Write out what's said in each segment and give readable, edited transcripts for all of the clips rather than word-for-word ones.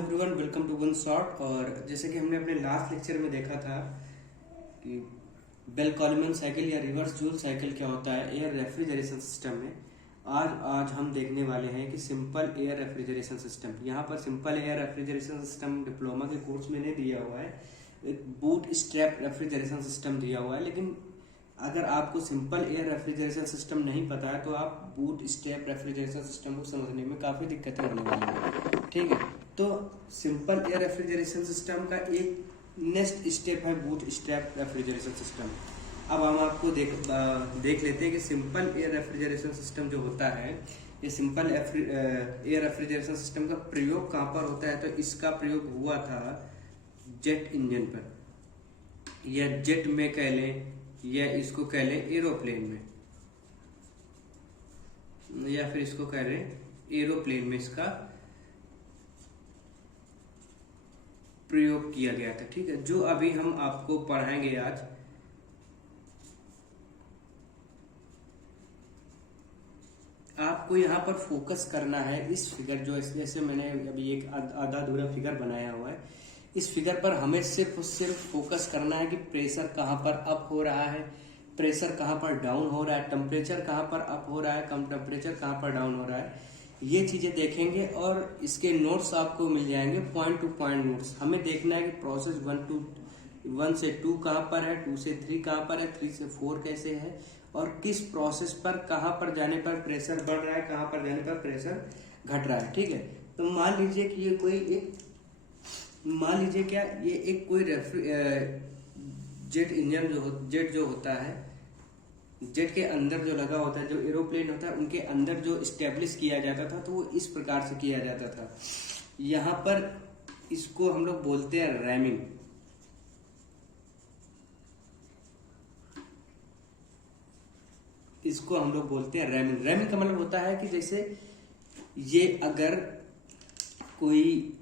Everyone, welcome to one shot. और जैसे कि हमने अपने लास्ट लेक्चर में देखा था कि बेल कॉलमैन साइकिल या रिवर्स जूल साइकिल क्या होता है एयर रेफ्रिजरेशन सिस्टम में। आज हम देखने वाले हैं कि सिंपल एयर रेफ्रिजरेशन सिस्टम। यहाँ पर simple air refrigeration system diploma के कोर्स में नहीं दिया हुआ है, एक बूट स्ट्रैप रेफ्रिजरेशन सिस्टम दिया हुआ है। लेकिन अगर आपको सिंपल एयर रेफ्रिजरेशन सिस्टम नहीं पता है तो आप बूट स्ट्रैप रेफ्रिजरेशन सिस्टम को समझने में काफ़ी दिक्कतें होने वाली है। ठीक है, तो सिंपल एयर रेफ्रिजरेशन सिस्टम का एक नेक्स्ट स्टेप है बूट स्ट्रैप रेफ्रिजरेशन सिस्टम। अब हम आपको देख लेते हैं कि सिंपल एयर रेफ्रिजरेशन सिस्टम जो होता है, ये सिंपल एयर रेफ्रिजरेशन सिस्टम का प्रयोग कहाँ पर होता है। तो इसका प्रयोग हुआ था जेट इंजन पर, या जेट में कह लें, या इसको कह लें एरोप्लेन में, या फिर इसको कह लें एरोप्लेन में इसका प्रयोग किया गया था। ठीक है, जो अभी हम आपको पढ़ाएंगे आज, आपको यहाँ पर फोकस करना है इस फिगर जो जैसे मैंने अभी एक आधा अधूरा फिगर बनाया हुआ है, इस फिगर पर हमें सिर्फ और सिर्फ फोकस करना है कि प्रेशर कहाँ पर अप हो रहा है, प्रेशर कहाँ पर डाउन हो रहा है, टेम्परेचर कहाँ पर अप हो रहा है, कम टेम्परेचर कहाँ पर डाउन हो रहा है। ये चीजें देखेंगे और इसके नोट्स आपको मिल जाएंगे, पॉइंट टू पॉइंट नोट्स। हमें देखना है कि प्रोसेस 1 से 2 कहाँ पर है, 2 से 3 कहाँ पर है, 3 से 4 कैसे है, और किस प्रोसेस पर कहाँ पर जाने पर प्रेशर बढ़ रहा है, कहाँ पर जाने पर प्रेशर घट रहा है। ठीक है, तो मान लीजिए कि ये कोई एक, मान लीजिए क्या ये एक कोई जेट इंजन जेट जो होता है, जेट के अंदर जो लगा होता है, जो एरोप्लेन होता है उनके अंदर जो स्टेब्लिश किया जाता था, तो वो इस प्रकार से किया जाता था। यहाँ पर इसको हम लोग बोलते हैं रैमिंग। इसको हम लोग बोलते हैं रैमिंग। रैमिंग का मतलब होता है कि जैसे ये अगर कोई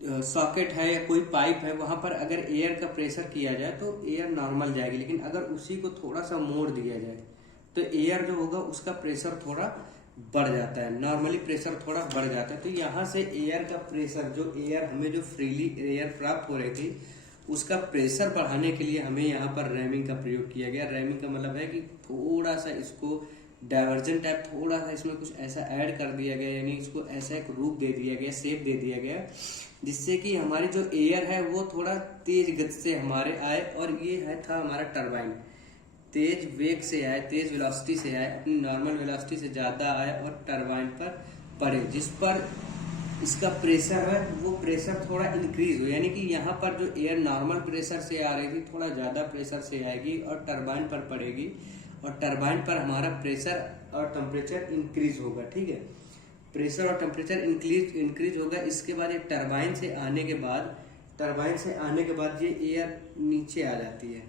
सॉकेट है या कोई पाइप है, वहां पर अगर एयर का प्रेशर किया जाए तो एयर नॉर्मल जाएगी, लेकिन अगर उसी को थोड़ा सा मोड़ दिया जाए तो एयर जो होगा उसका प्रेशर थोड़ा बढ़ जाता है, नॉर्मली प्रेशर थोड़ा बढ़ जाता है। तो यहाँ से एयर का प्रेशर, जो एयर हमें जो फ्रीली एयर प्राप्त हो रही थी, उसका प्रेशर बढ़ाने के लिए हमें यहाँ पर रैमिंग का प्रयोग किया गया। रैमिंग का मतलब है कि थोड़ा सा इसको डाइवर्जन टाइप, थोड़ा सा इसमें कुछ ऐसा ऐड कर दिया गया, यानी इसको ऐसा एक रूप दे दिया गया, शेप दे दिया गया, जिससे कि हमारी जो एयर है वो थोड़ा तेज गति से हमारे आए। और ये था हमारा टरबाइन, तेज वेग से आए, तेज वेलोसिटी से आए, अपनी नॉर्मल वेलोसिटी से ज्यादा आए और टरबाइन पर पड़े, जिस पर इसका प्रेशर है वो प्रेशर थोड़ा इंक्रीज हो, यानी कि यहाँ पर जो एयर नॉर्मल प्रेशर से आ रही थी थोड़ा ज्यादा प्रेशर से आएगी और टरबाइन पर पड़ेगी, और टरबाइन पर हमारा प्रेशर और टेम्परेचर इंक्रीज होगा। ठीक है, प्रेशर और टेम्परेचर इंक्रीज होगा। इसके बाद एक टरबाइन से आने के बाद ये एयर नीचे आ जाती है,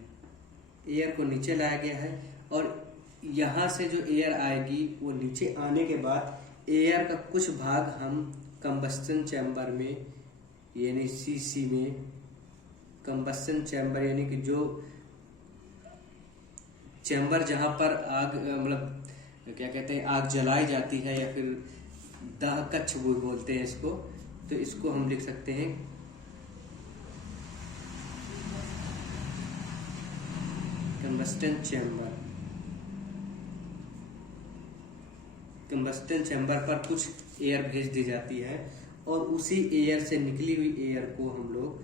एयर को नीचे लाया गया है, और यहाँ से जो एयर आएगी वो नीचे आने के बाद एयर का कुछ भाग हम कंबस्टन चैम्बर में, यानी सीसी में, कंबस्टन चैम्बर यानी कि जो चैम्बर जहां पर आग, मतलब क्या कहते हैं, आग जलाई जाती है, या फिर दाह कक्ष बोलते हैं इसको, तो इसको हम लिख सकते हैं कंबस्टन चैम्बर। कंबस्टन चैम्बर पर कुछ एयर भेज दी जाती है, और उसी एयर से निकली हुई एयर को हम लोग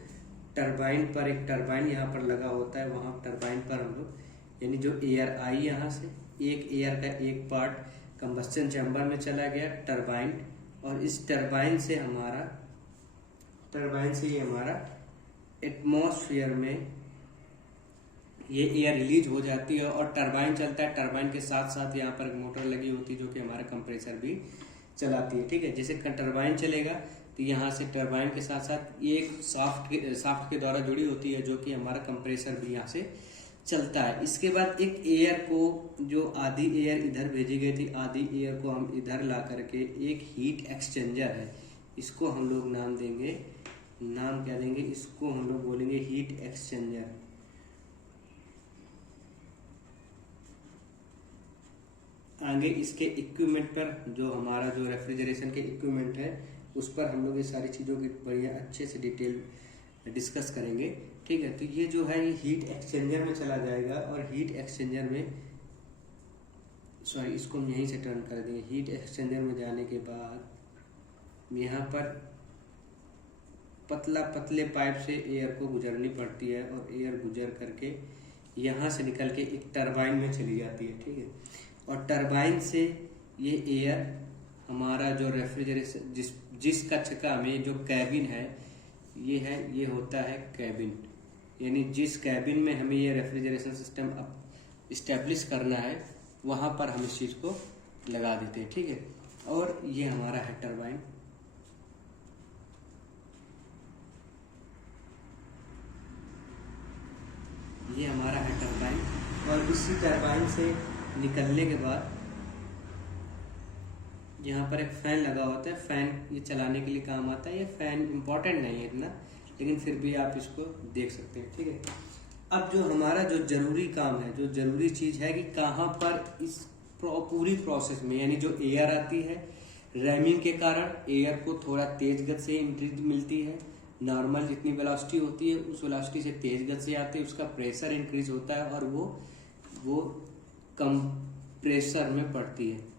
टरबाइन पर, एक टरबाइन यहाँ पर लगा होता है, वहां टरबाइन पर हम लोग, यानी जो एयर आई यहाँ से, एक एयर का एक पार्ट कंबस्टन चैम्बर में चला गया टरबाइन, और इस टरबाइन से ये हमारा एटमॉस्फेयर में ये एयर रिलीज हो जाती है, और टरबाइन चलता है। टरबाइन के साथ साथ यहाँ पर एक मोटर लगी होती है जो कि हमारा कंप्रेसर भी चलाती है। ठीक है, जैसे टरबाइन चलेगा तो यहाँ से टरबाइन के साथ साथ ये एक साफ्ट के द्वारा जुड़ी होती है, जो कि हमारा कंप्रेसर भी यहाँ से चलता है। इसके बाद एक एयर को, जो आधी एयर इधर भेजी गई थी, आधी एयर को हम इधर ला करके एक हीट एक्सचेंजर है, इसको हम लोग नाम क्या देंगे, इसको हम लोग बोलेंगे हीट एक्सचेंजर। आगे इसके इक्विपमेंट पर, जो हमारा जो रेफ्रिजरेशन के इक्विपमेंट है, उस पर हम लोग ये सारी चीज़ों की बढ़िया अच्छे से डिटेल डिस्कस करेंगे, ठीक है। तो ये जो है ये हीट एक्सचेंजर में चला जाएगा और हीट एक्सचेंजर में, सॉरी इसको हम यहीं से टर्न कर देंगे। हीट एक्सचेंजर में जाने के बाद यहाँ पर पतले पाइप से एयर को गुजरनी पड़ती है और एयर गुजर करके यहाँ से निकल के एक टरबाइन में चली जाती है, ठीक है। और टरबाइन से ये एयर हमारा जो रेफ्रिजरेशन जिस कक्ष का हमें जो कैबिन है ये होता है कैबिन, यानी जिस कैबिन में हमें ये रेफ्रिजरेशन सिस्टम इस्टेब्लिश करना है वहाँ पर हम इस चीज़ को लगा देते हैं, ठीक है। और ये हमारा है टरबाइन, ये हमारा है टरबाइन। और इसी टरबाइन से निकलने के बाद यहाँ पर एक फैन लगा होता है, फैन ये चलाने के लिए काम आता है। ये फैन इम्पोर्टेंट नहीं है इतना, लेकिन फिर भी आप इसको देख सकते हैं, ठीक है। अब जो हमारा जो जरूरी काम है, जो जरूरी चीज़ है कि कहाँ पर इस पूरी प्रोसेस में, यानी जो एयर आती है रैमिंग के कारण एयर को थोड़ा तेज गति से इंक्रीज मिलती है। नॉर्मल जितनी वेलोसिटी होती है उस वेलोसिटी से तेज गति से आती है, उसका प्रेशर इंक्रीज होता है और वो कंप्रेसर में पड़ती है।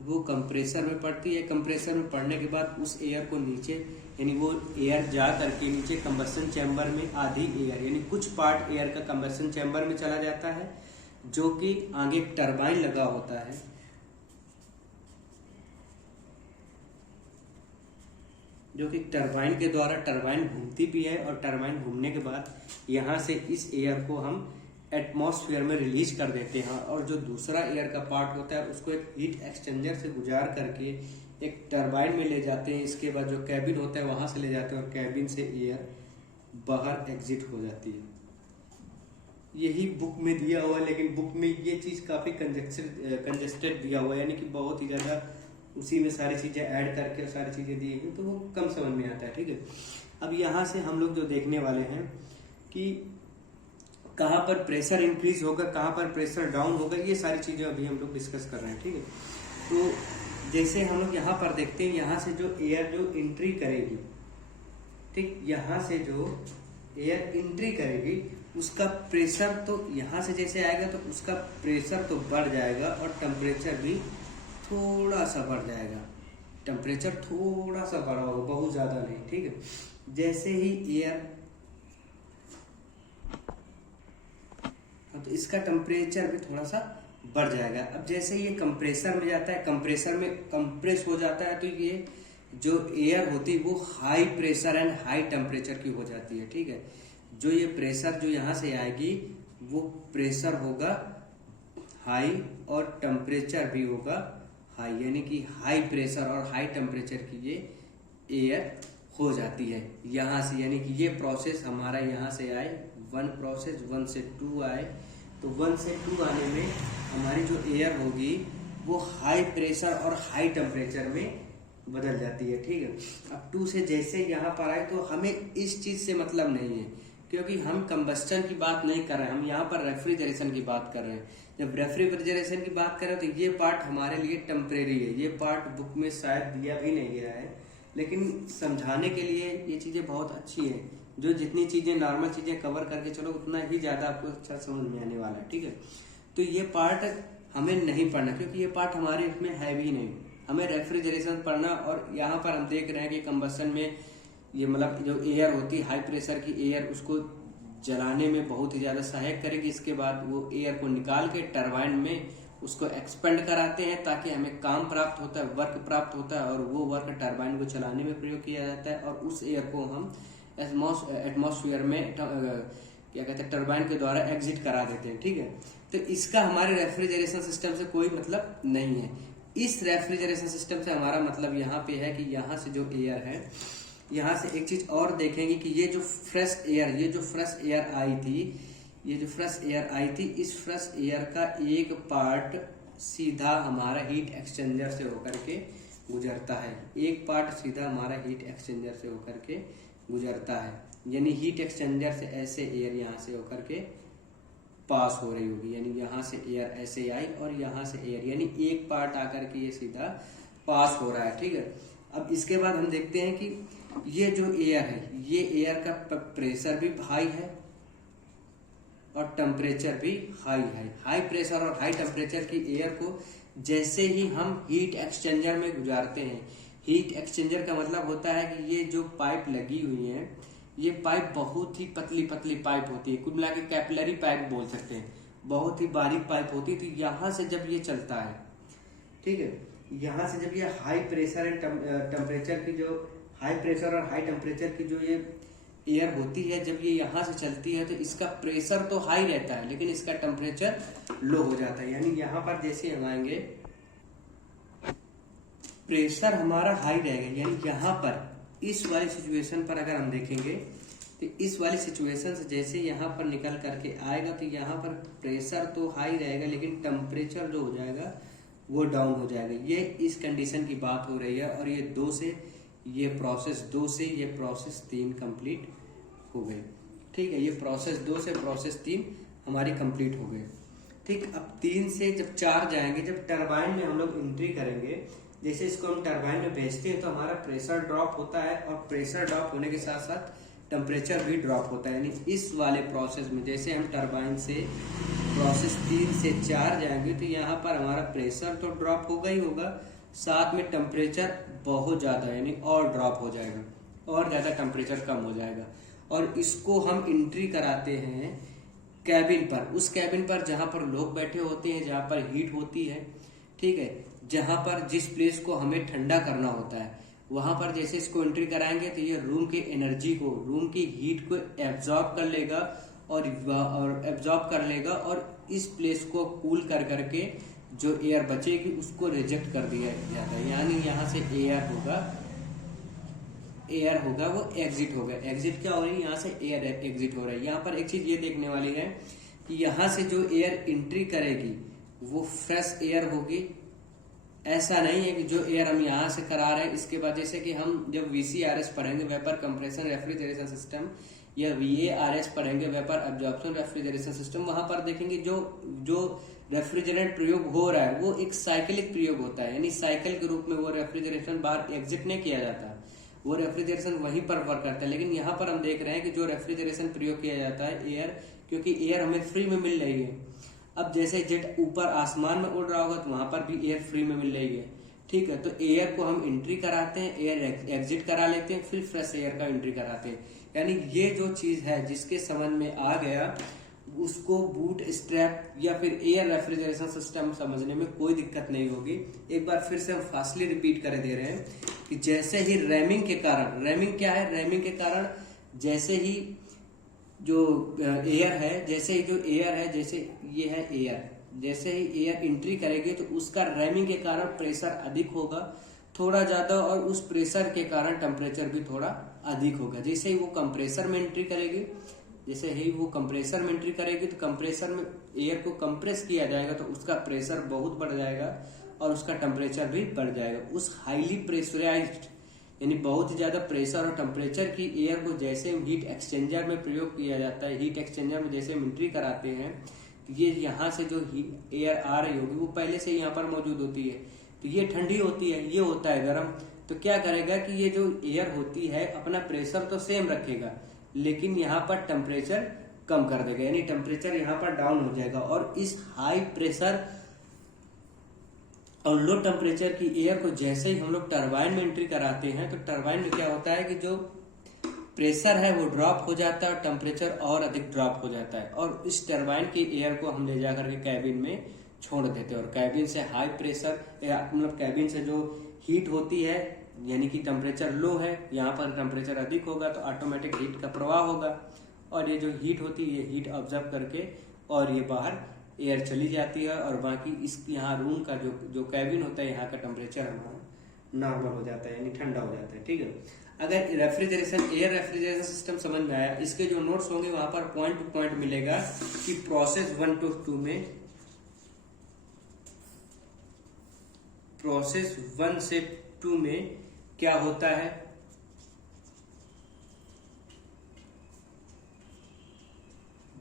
वो कंप्रेसर में पड़ती है। कंप्रेसर में पड़ने के बाद उस एयर को नीचे, यानी वो एयर जा करके नीचे कंबशन चैम्बर में आधी एयर, यानी कुछ पार्ट एयर का कंबशन चैम्बर में चला जाता है, जो कि आगे एक टरबाइन लगा होता है, जो कि टरबाइन के द्वारा टरबाइन घूमती भी है। और टरबाइन घूमने के बाद यहाँ से इस एयर को हम एटमॉस्फेयर में रिलीज कर देते हैं और जो दूसरा एयर का पार्ट होता है उसको एक हीट एक्सचेंजर से गुजार करके एक टरबाइन में ले जाते हैं। इसके बाद जो कैबिन होता है वहां से ले जाते हैं और कैबिन से एयर बाहर एग्जिट हो जाती है। यही बुक में दिया हुआ है, लेकिन बुक में ये चीज़ काफ़ी कंजेस्टेड दिया हुआ है, यानी कि बहुत ही ज़्यादा उसी में सारी चीज़ें ऐड करके सारी चीज़ें दी हुई, तो वो कम समझ में आता है, ठीक है। अब यहाँ से हम लोग जो देखने वाले हैं कि कहाँ पर प्रेशर इंक्रीज होगा, कहाँ पर प्रेशर डाउन होगा, ये सारी चीज़ें अभी हम लोग डिस्कस कर रहे हैं, ठीक है। तो जैसे हम लोग यहाँ पर देखते हैं, यहाँ से जो एयर जो एंट्री करेगी, ठीक, यहाँ से जो एयर एंट्री करेगी उसका प्रेशर तो यहाँ से जैसे आएगा तो उसका प्रेशर तो बढ़ जाएगा और टेम्परेचर भी थोड़ा सा बढ़ जाएगा। टेम्परेचर थोड़ा सा बढ़ा होगा, बहुत ज़्यादा नहीं, ठीक है। जैसे ही एयर, तो इसका टेम्परेचर भी थोड़ा सा बढ़ जाएगा। अब जैसे ये कंप्रेसर में जाता है, कंप्रेसर में कंप्रेस हो जाता है, तो ये जो एयर होती है वो high pressure and high temperature की हो जाती है, ठीक है। जो ये प्रेशर जो यहाँ से आएगी वो प्रेशर होगा हाई और टेम्परेचर भी होगा हाई, यानी कि हाई प्रेशर और हाई टेम्परेचर की ये एयर हो जाती है यहाँ से। यानी कि ये प्रोसेस हमारा यहाँ से आए, वन प्रोसेस 1 से 2 आए, तो 1 से 2 आने में हमारी जो एयर होगी वो हाई प्रेशर और हाई टेम्परेचर में बदल जाती है, ठीक है। अब 2 से जैसे यहाँ पर आए तो हमें इस चीज से मतलब नहीं है, क्योंकि हम कंबस्टन की बात नहीं कर रहे हैं, हम यहाँ पर रेफ्रिजरेशन की बात कर रहे हैं। जब रेफ्रिजरेशन की बात करें तो ये पार्ट हमारे लिए टेम्परेरी है, ये पार्ट बुक में शायद दिया भी नहीं गया है, लेकिन समझाने के लिए ये चीजें बहुत अच्छी है। जो जितनी चीजें नॉर्मल चीजें कवर करके चलो उतना ही ज्यादा आपको अच्छा समझ में आने वाला है, ठीक है। तो ये पार्ट हमें नहीं पढ़ना, क्योंकि ये पार्ट हमारे इसमें है भी नहीं। हमें रेफ्रिजरेशन पढ़ना, और यहाँ पर हम देख रहे हैं कि कंबस्टन में ये मतलब जो एयर होती है हाई प्रेशर की एयर, उसको जलाने में बहुत ही ज्यादा सहायक करेगी। इसके बाद वो एयर को निकाल के टरबाइन में उसको एक्सपेंड कराते हैं ताकि हमें काम प्राप्त होता है, वर्क प्राप्त होता है, और वो वर्क टरबाइन को चलाने में प्रयोग किया जाता है। और उस एयर को हम एटमॉस्फेयर में क्या कहते हैं टरबाइन के द्वारा एग्जिट करा देते हैं, ठीक है। तो इसका हमारे रेफ्रिजरेशन सिस्टम से कोई मतलब नहीं है। इस रेफ्रिजरेशन सिस्टम से हमारा मतलब यहाँ पे है कि यहाँ से जो एयर है, यहाँ से एक चीज और देखेंगे कि ये जो फ्रेश एयर आई थी, इस फ्रेश एयर का एक पार्ट सीधा हमारा हीट एक्सचेंजर से होकर के गुजरता है, एक पार्ट सीधा हमारा हीट एक्सचेंजर से होकर के गुजरता है। यानी हीट एक्सचेंजर से ऐसे एयर यहाँ से होकर के पास हो रही होगी, यानी यहाँ से एयर ऐसे आई और यहाँ से एयर, यानी एक पार्ट आकर के ये सीधा पास हो रहा है। ठीक है, अब इसके बाद हम देखते हैं कि ये जो एयर है, ये एयर का प्रेशर भी हाई है और टेम्परेचर भी हाई है। हाई प्रेशर और हाई टेम्परेचर की एयर को जैसे ही हम हीट एक्सचेंजर में गुजारते हैं, हीट एक्सचेंजर का मतलब होता है कि ये जो पाइप लगी हुई है, ये पाइप बहुत ही पतली पतली पाइप होती है, कुल मिला के कैपिलरी पाइप बोल सकते हैं, बहुत ही बारीक पाइप होती है। तो यहाँ से जब ये चलता है, ठीक है, यहाँ से जब ये हाई प्रेशर एंड टेम्परेचर की जो हाई प्रेशर और हाई टेम्परेचर की जो ये एयर होती है, जब ये यहाँ से चलती है तो इसका प्रेशर तो हाई रहता है लेकिन इसका टेम्परेचर लो हो जाता है। यानी यहाँ पर जैसे हम आएंगे, प्रेशर हमारा हाई रहेगा, यानी यहाँ पर इस वाली सिचुएशन पर अगर हम देखेंगे तो इस वाली सिचुएशन से जैसे यहाँ पर निकल करके आएगा तो यहाँ पर प्रेशर तो हाई रहेगा लेकिन टेम्परेचर जो हो जाएगा वो डाउन हो जाएगा। ये इस कंडीशन की बात हो रही है और ये प्रोसेस 2 से ये प्रोसेस 3 कंप्लीट हो गई। ठीक है, ये प्रोसेस 2 से प्रोसेस 3 हमारी कंप्लीट हो गई। ठीक, अब 3 से जब 4 जाएंगे, जब टरबाइन में हम लोग एंट्री करेंगे, जैसे इसको हम टरबाइन में भेजते हैं तो हमारा प्रेशर ड्रॉप होता है और प्रेशर ड्रॉप होने के साथ साथ टेम्परेचर भी ड्रॉप होता है। यानी इस वाले प्रोसेस में जैसे हम टरबाइन से प्रोसेस 3 से 4 जाएंगे तो यहाँ पर हमारा प्रेशर तो ड्रॉप होगा ही होगा, साथ में टेम्परेचर बहुत ज़्यादा यानी और ड्रॉप हो जाएगा, और ज़्यादा टेम्परेचर कम हो जाएगा। और इसको हम एंट्री कराते हैं कैबिन पर, उस कैबिन पर जहाँ पर लोग बैठे होते हैं, जहाँ पर हीट होती है। ठीक है, जहाँ पर जिस प्लेस को हमें ठंडा करना होता है वहां पर जैसे इसको एंट्री कराएंगे तो ये रूम की एनर्जी को, रूम की हीट को एब्जॉर्ब कर लेगा और एब्जॉर्ब कर लेगा और इस प्लेस को कूल कर करके जो एयर बचेगी उसको रिजेक्ट कर दिया जाता है। यानी यहाँ से एयर होगा वो एग्जिट होगा। एग्जिट क्या हो रही है, यहाँ से एयर एग्जिट हो रहा है। यहाँ पर एक चीज ये देखने वाली है कि यहाँ से जो एयर एंट्री करेगी वो फ्रेश एयर होगी। ऐसा नहीं है कि जो एयर हम यहाँ से करा रहे हैं इसके बाद, जैसे कि हम जब VCRS पढ़ेंगे, वेपर कंप्रेशन रेफ्रिजरेशन सिस्टम, या VARS पढ़ेंगे, वेपर एब्जॉर्प्शन रेफ्रिजरेशन सिस्टम, वहां पर देखेंगे जो रेफ्रिजरेंट प्रयोग हो रहा है वो एक साइकिलिक प्रयोग होता है, यानी साइकिल के रूप में वो रेफ्रिजरेशन बाहर एग्जिट नहीं किया जाता, वो रेफ्रिजरेशन वहीं पर वर्क करता है। लेकिन यहाँ पर हम देख रहे हैं कि जो रेफ्रिजरेशन प्रयोग किया जाता है एयर, क्योंकि एयर हमें फ्री में मिल रही है। अब जैसे जेट ऊपर आसमान में उड़ रहा होगा तो वहां पर भी एयर फ्री में मिल रही है। ठीक है, तो एयर को हम एंट्री कराते हैं, एयर एग्जिट करा लेते हैं, फिर फ्रेश एयर का एंट्री कराते हैं। यानी ये जो चीज है जिसके समझ में आ गया उसको बूट स्ट्रैप या फिर एयर रेफ्रिजरेशन सिस्टम समझने में कोई दिक्कत नहीं होगी। एक बार फिर से हम फास्टली रिपीट कर दे रहे हैं कि जैसे ही रैमिंग के कारण, रैमिंग क्या है, रैमिंग के कारण जैसे ही जो एयर है, जैसे ही जो एयर है, जैसे ये है एयर, जैसे ही एयर एंट्री करेगी तो उसका रैमिंग के कारण प्रेशर अधिक होगा थोड़ा ज्यादा, और उस प्रेशर के कारण टेम्परेचर भी थोड़ा अधिक होगा। जैसे ही वो कंप्रेसर में एंट्री करेगी, जैसे ही वो कंप्रेसर में एंट्री करेगी तो कंप्रेसर में एयर को कंप्रेस किया जाएगा तो उसका प्रेशर बहुत बढ़ जाएगा और उसका टेम्परेचर भी बढ़ जाएगा। उस हाईली प्रेशराइज्ड यानी बहुत ही ज्यादा प्रेशर और टेम्परेचर की एयर को जैसे हीट एक्सचेंजर में प्रयोग किया जाता है, हीट एक्सचेंजर में जैसे हम एंट्री कराते हैं तो ये यहाँ से जो एयर आ रही होगी वो पहले से यहाँ पर मौजूद होती है, तो ये ठंडी होती है, ये होता है गर्म। तो क्या करेगा कि ये जो एयर होती है अपना प्रेशर तो सेम रखेगा लेकिन यहाँ पर टेम्परेचर कम कर देगा, यानी टेम्परेचर यहाँ पर डाउन हो जाएगा। और इस हाई प्रेशर और लो टेम्परेचर की एयर को जैसे ही हम लोग टरबाइन में एंट्री कराते हैं तो टरबाइन में क्या होता है कि जो प्रेशर है वो ड्रॉप हो जाता है और टेम्परेचर और अधिक ड्रॉप हो जाता है, और इस टरबाइन की एयर को हम ले जाकर के कैबिन में छोड़ देते हैं। और कैबिन से हाई प्रेशर मतलब कैबिन से जो हीट होती है यानी कि टेम्परेचर लो है, यहाँ पर टेम्परेचर अधिक होगा तो ऑटोमेटिक हीट का प्रवाह होगा और ये जो हीट होती है ये हीट ऑब्जर्व करके और ये बाहर एयर चली जाती है और बाकी इस यहाँ रूम का जो कैबिन होता है यहाँ का टेम्परेचर हमारा नॉर्मल हो जाता है यानी ठंडा हो जाता है। ठीक है, अगर रेफ्रिजरेशन एयर रेफ्रिजरेशन सिस्टम समझ में आया, इसके जो नोट्स होंगे वहां पर पॉइंट टू पॉइंट मिलेगा कि प्रोसेस 1 to 2 में, प्रोसेस 1 से 2 में क्या होता है,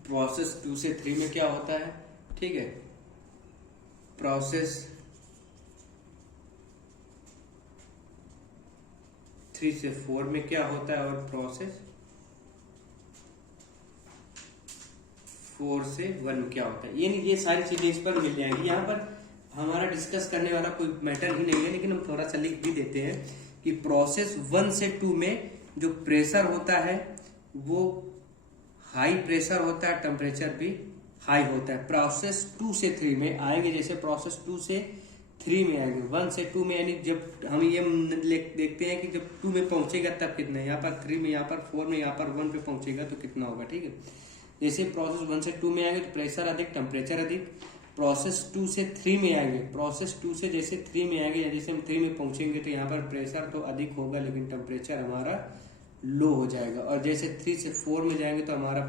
प्रोसेस 2 से 3 में क्या होता है, ठीक है, प्रोसेस 3 से 4 में क्या होता है, और प्रोसेस 4 से 1 में क्या होता है। ये सारी चीजें इस पर मिल जाएंगी। यहाँ पर हमारा डिस्कस करने वाला कोई मैटर ही नहीं है, लेकिन हम थोड़ा सा लिख भी देते हैं कि प्रोसेस 1 से 2 में जो प्रेशर होता है वो हाई प्रेशर होता है, टेम्परेचर भी हाई होता है। प्रोसेस 2 से 3 में आएंगे, जैसे प्रोसेस 2 से 3 में आएंगे, 1 से 2 में, यानी जब हम ये देखते हैं कि जब 2 में पहुंचेगा तब कितना, यहाँ पर 3 में, यहाँ पर 4 में, यहाँ पर 1 पे पहुंचेगा तो कितना होगा, ठीक है। जैसे प्रोसेस 1 से 2 में आएंगे तो प्रेशर अधिक, टेम्परेचर अधिक। प्रोसेस 2 से 3 में आएंगे, प्रोसेस 2 से जैसे 3 में आएंगे, जैसे हम 3 में पहुंचेंगे तो यहाँ पर प्रेशर तो अधिक होगा लेकिन टेम्परेचर हमारा लो हो जाएगा। और जैसे 3 से 4 में जाएंगे तो हमारा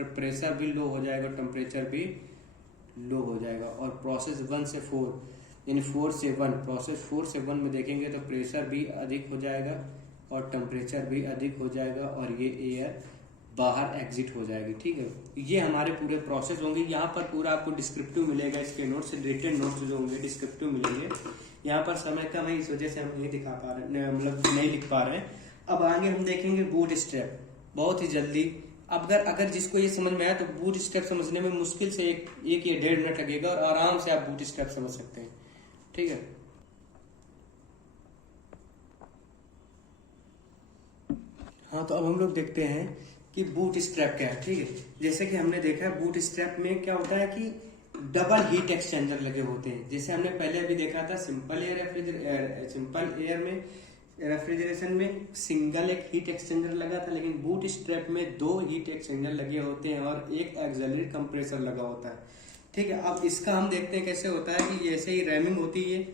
प्रेशर भी लो हो जाएगा, टेम्परेचर भी लो हो जाएगा। और प्रोसेस 1 से 4 यानी 4 से 1, प्रोसेस 4 से 1 में देखेंगे तो प्रेशर भी अधिक हो जाएगा और टेम्परेचर भी अधिक हो जाएगा और ये एयर बाहर एग्जिट हो जाएगी, ठीक है। ये हमारे पूरे प्रोसेस होंगे। यहाँ पर पूरा आपको डिस्क्रिप्टिव मिलेगा, इसके नोट्स, रिटेन नोट्स जो होंगे डिस्क्रिप्टिव मिलेंगे। यहाँ पर समय कम है, इस वजह से हम नहीं दिखा पा रहे, मतलब नहीं लिख पा रहे हैं। अब आगे हम देखेंगे बूट स्ट्रैप, बहुत ही जल्दी। अगर जिसको ये समझ में आया तो बूट स्ट्रैप समझने में मुश्किल से एक या 1.5 मिनट लगेगा और आराम से आप बूट स्ट्रैप समझ सकते हैं, ठीक है। हाँ, तो अब हम लोग देखते हैं कि बूट स्ट्रैप क्या है, ठीक है। जैसे कि हमने देखा है बूट स्ट्रैप में क्या होता है कि डबल हीट एक्सचेंजर लगे होते हैं। जैसे हमने पहले अभी देखा था सिंपल एयर में रेफ्रिजरेशन में सिंगल एक हीट एक्सचेंजर लगा था, लेकिन बूट स्ट्रैप में 2 हीट एक्सचेंजर लगे होते हैं और एक एक्सिलरी कंप्रेसर लगा होता है, ठीक है। अब इसका हम देखते हैं कैसे होता है कि जैसे ही रैमिंग होती है,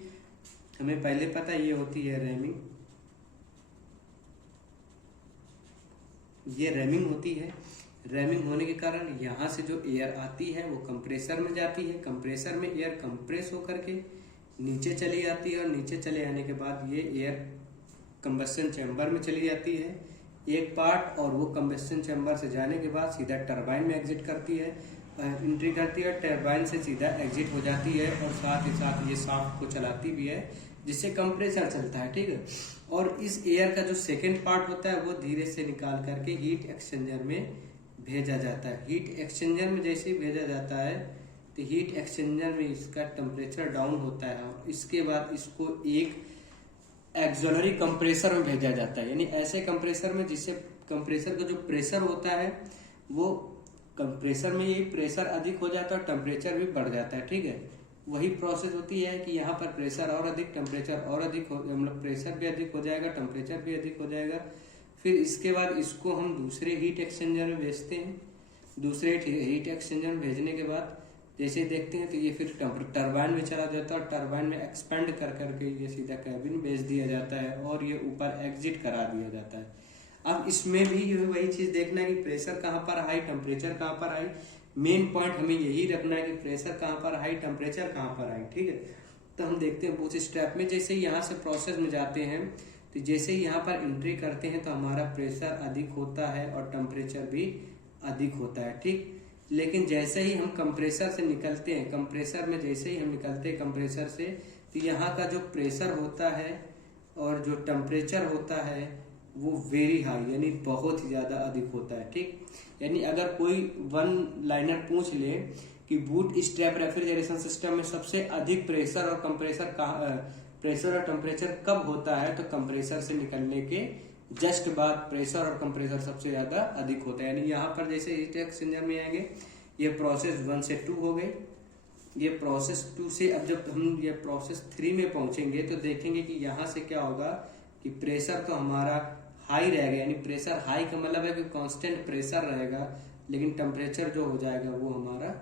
हमें पहले पता है ये होती है रैमिंग, ये रैमिंग होती है। रैमिंग होने के कारण यहाँ से जो एयर आती है वो कंप्रेसर में जाती है, कंप्रेसर में एयर कंप्रेस होकर के नीचे चली जाती है और नीचे चले आने के बाद ये एयर कंबस्शन चैम्बर में चली जाती है एक पार्ट, और वो कंबस्शन चैम्बर से जाने के बाद सीधा टरबाइन में एग्जिट करती है, एंट्री करती है, टरबाइन से सीधा एग्जिट हो जाती है और साथ ही साथ ये शाफ्ट को चलाती भी है जिससे कंप्रेसर चलता है, ठीक है। और इस एयर का जो सेकेंड पार्ट होता है वो धीरे से निकाल करके हीट एक्सचेंजर में भेजा जाता है। हीट एक्सचेंजर में जैसे ही भेजा जाता है तो हीट एक्सचेंजर में इसका टेम्परेचर डाउन होता है और इसके बाद इसको एक एक्सिलरी कंप्रेसर में भेजा जाता है, यानी ऐसे कंप्रेसर में जिससे कंप्रेसर का जो प्रेशर होता है वो कंप्रेसर में ये प्रेशर अधिक हो जाता है और टेम्परेचर भी बढ़ जाता है, ठीक है। वही प्रोसेस होती है कि यहाँ पर प्रेशर और अधिक, टेम्परेचर और अधिक हो, मतलब प्रेशर भी अधिक हो जाएगा, टेम्परेचर भी अधिक हो जाएगा। फिर इसके बाद इसको हम दूसरे हीट एक्सचेंजर में भेजते हैं। दूसरे हीट एक्सचेंजर में भेजने के बाद जैसे देखते हैं तो ये फिर टरबाइन में चला जाता है और टरबाइन में एक्सपेंड कर करके ये सीधा कैबिन भेज दिया जाता है और ये ऊपर एग्जिट करा दिया जाता है। अब इसमें भी वही चीज देखना है कि प्रेशर कहाँ पर हाई, टेम्परेचर कहाँ पर हाई। मेन पॉइंट हमें यही रखना है कि प्रेशर कहाँ पर हाई, टेम्परेचर कहाँ पर हाई, ठीक है। तो हम देखते हैं बूट स्ट्रैप में जैसे ही यहाँ से प्रोसेस में जाते हैं तो जैसे ही यहाँ पर एंट्री करते हैं तो हमारा प्रेशर अधिक होता है और टेम्परेचर भी अधिक होता है, ठीक। लेकिन जैसे ही हम कंप्रेसर से निकलते हैं, कंप्रेसर में जैसे ही हम निकलते हैं कंप्रेसर से, तो यहाँ का जो प्रेशर होता है और जो टेम्परेचर होता है वो वेरी हाई, यानी बहुत ही ज्यादा अधिक होता है, ठीक। यानी अगर कोई वन लाइनर पूछ ले कि बूट स्ट्रैप रेफ्रिजरेशन सिस्टम में सबसे अधिक प्रेशर और कंप्रेसर प्रेशर और टेम्परेचर कब होता है, तो कंप्रेसर से निकलने के जस्ट बाद प्रेशर और कंप्रेसर सबसे ज्यादा अधिक होता है। यानी यहाँ पर जैसे हीट एक्सचेंजर में आएंगे, ये प्रोसेस 1 से 2 हो गई, ये प्रोसेस 2 से अब जब हम ये प्रोसेस 3 में पहुंचेंगे तो देखेंगे कि यहाँ से क्या होगा कि प्रेशर तो हमारा हाई रहेगा, यानी प्रेशर हाई का मतलब है कि कांस्टेंट प्रेशर रहेगा, लेकिन टेम्परेचर जो हो जाएगा वो हमारा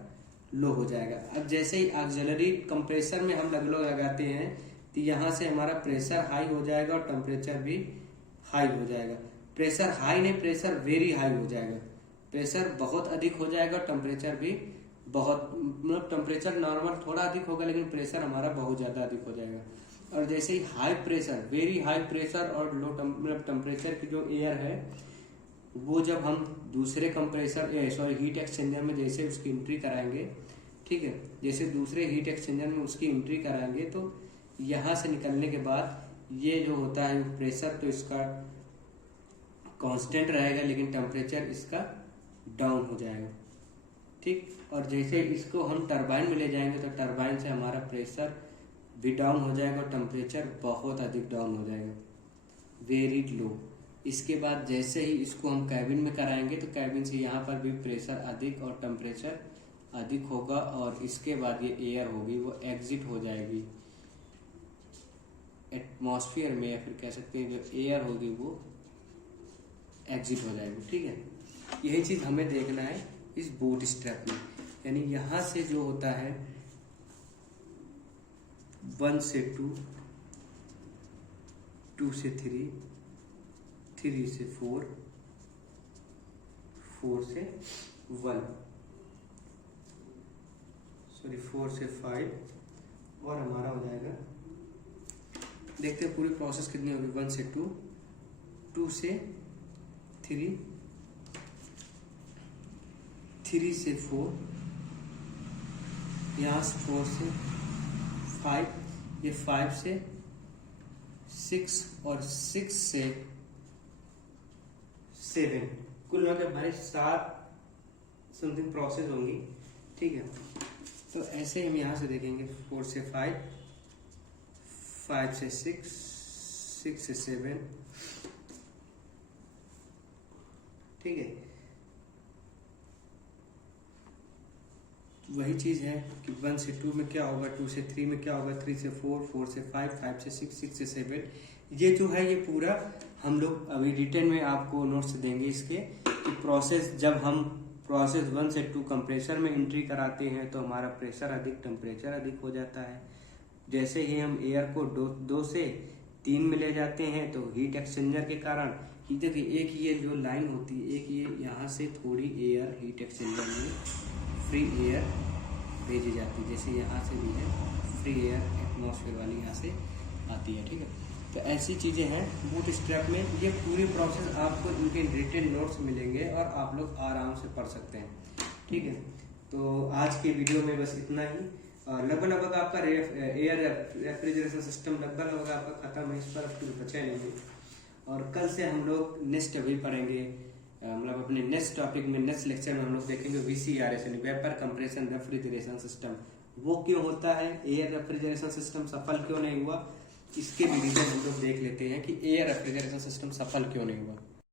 लो हो जाएगा। अब जैसे ही ऑक्सिलरी कंप्रेसर में हम लगाते हैं तो यहाँ से हमारा प्रेशर हाई हो जाएगा और टेम्परेचर भी हाई हो जाएगा। प्रेशर हाई नहीं, प्रेशर वेरी हाई हो जाएगा, प्रेशर बहुत अधिक हो जाएगा, टेम्परेचर भी बहुत, मतलब टेम्परेचर नॉर्मल थोड़ा अधिक होगा लेकिन प्रेशर हमारा बहुत ज्यादा अधिक हो जाएगा। और जैसे ही high pressure, very high pressure और लो मतलब टेम्परेचर की जो एयर है वो जब हम दूसरे हीट एक्सचेंजर में जैसे उसकी एंट्री कराएंगे, ठीक है, जैसे दूसरे हीट एक्सचेंजर में उसकी एंट्री कराएंगे तो यहाँ से निकलने के बाद ये जो होता है प्रेशर तो इसका कांस्टेंट रहेगा, लेकिन टेम्परेचर इसका डाउन हो जाएगा, ठीक। और जैसे इसको हम टरबाइन में ले जाएंगे तो टरबाइन से हमारा प्रेशर भी डाउन हो जाएगा और टेम्परेचर बहुत अधिक डाउन हो जाएगा, वेरी लो। इसके बाद जैसे ही इसको हम कैबिन में कराएंगे तो कैबिन से यहाँ पर भी प्रेशर अधिक और टेम्परेचर अधिक होगा, और इसके बाद ये एयर होगी वो एग्जिट हो जाएगी एटमॉस्फेयर में, या फिर कह सकते हैं जो एयर होगी वो एग्जिट हो जाएगी, ठीक है। यही चीज हमें देखना है इस बूट स्ट्रैप में, यानी यहां से जो होता है 1 से 2, 2 से 3, 3 से 4, 4 से 1, 4 से 5, और हमारा हो जाएगा, देखते हैं पूरी प्रोसेस कितनी होगी। 1 से 2, 2 से 3, 3 से 4, यहाँ से 4 से 5, ये 5 से 6 और 6 से 7, कुल मिलाकर हमारे 7 समथिंग प्रोसेस होंगी, ठीक है। तो ऐसे हम यहाँ से देखेंगे 4 से 5, 5 से 6, 6 से 7, ठीक है। वही चीज है कि 1 से 2 में क्या होगा, 2 से 3 में क्या होगा, 3 से 4, 4 से 5, 5 से 6, 6 से 7। ये जो है ये पूरा हम लोग अभी रिटर्न में आपको नोट्स देंगे इसके कि प्रोसेस, जब हम प्रोसेस 1 से 2 कंप्रेसर में एंट्री कराते हैं तो हमारा प्रेशर अधिक, टेम्परेचर अधिक हो जाता है। जैसे ही हम एयर को 2 से 3 में ले जाते हैं तो हीट एक्सचेंजर के कारण, देखिए एक ये जो लाइन होती है, एक ये यहाँ से थोड़ी एयर हीट एक्सचेंजर में फ्री एयर भेजी जाती है, जैसे यहाँ से भी है फ्री एयर एटमॉस्फेयर वाली यहाँ से आती है, ठीक है। तो ऐसी चीज़ें हैं बूट स्ट्रैप में। ये पूरी प्रोसेस आपको इनके रिटन नोट्स मिलेंगे और आप लोग आराम से पढ़ सकते हैं, ठीक है। तो आज के वीडियो में बस इतना ही। लगभग आपका एयर रेफ्रिजरेशन सिस्टम लगभग आपका खत्म है, इस पर कुछ बचा नहीं। और कल से हम लोग नेक्स्ट अभी पढ़ेंगे, मतलब अपने नेक्स्ट टॉपिक में, नेक्स्ट लेक्चर में हम लोग देखेंगे VCRS यानी वेपर कंप्रेशन रेफ्रिजरेशन सिस्टम। वो क्यों होता है, एयर रेफ्रिजरेशन सिस्टम सफल क्यों नहीं हुआ, इसके भी रीजन हम लोग देख लेते हैं कि एयर रेफ्रिजरेशन सिस्टम सफल क्यों नहीं हुआ।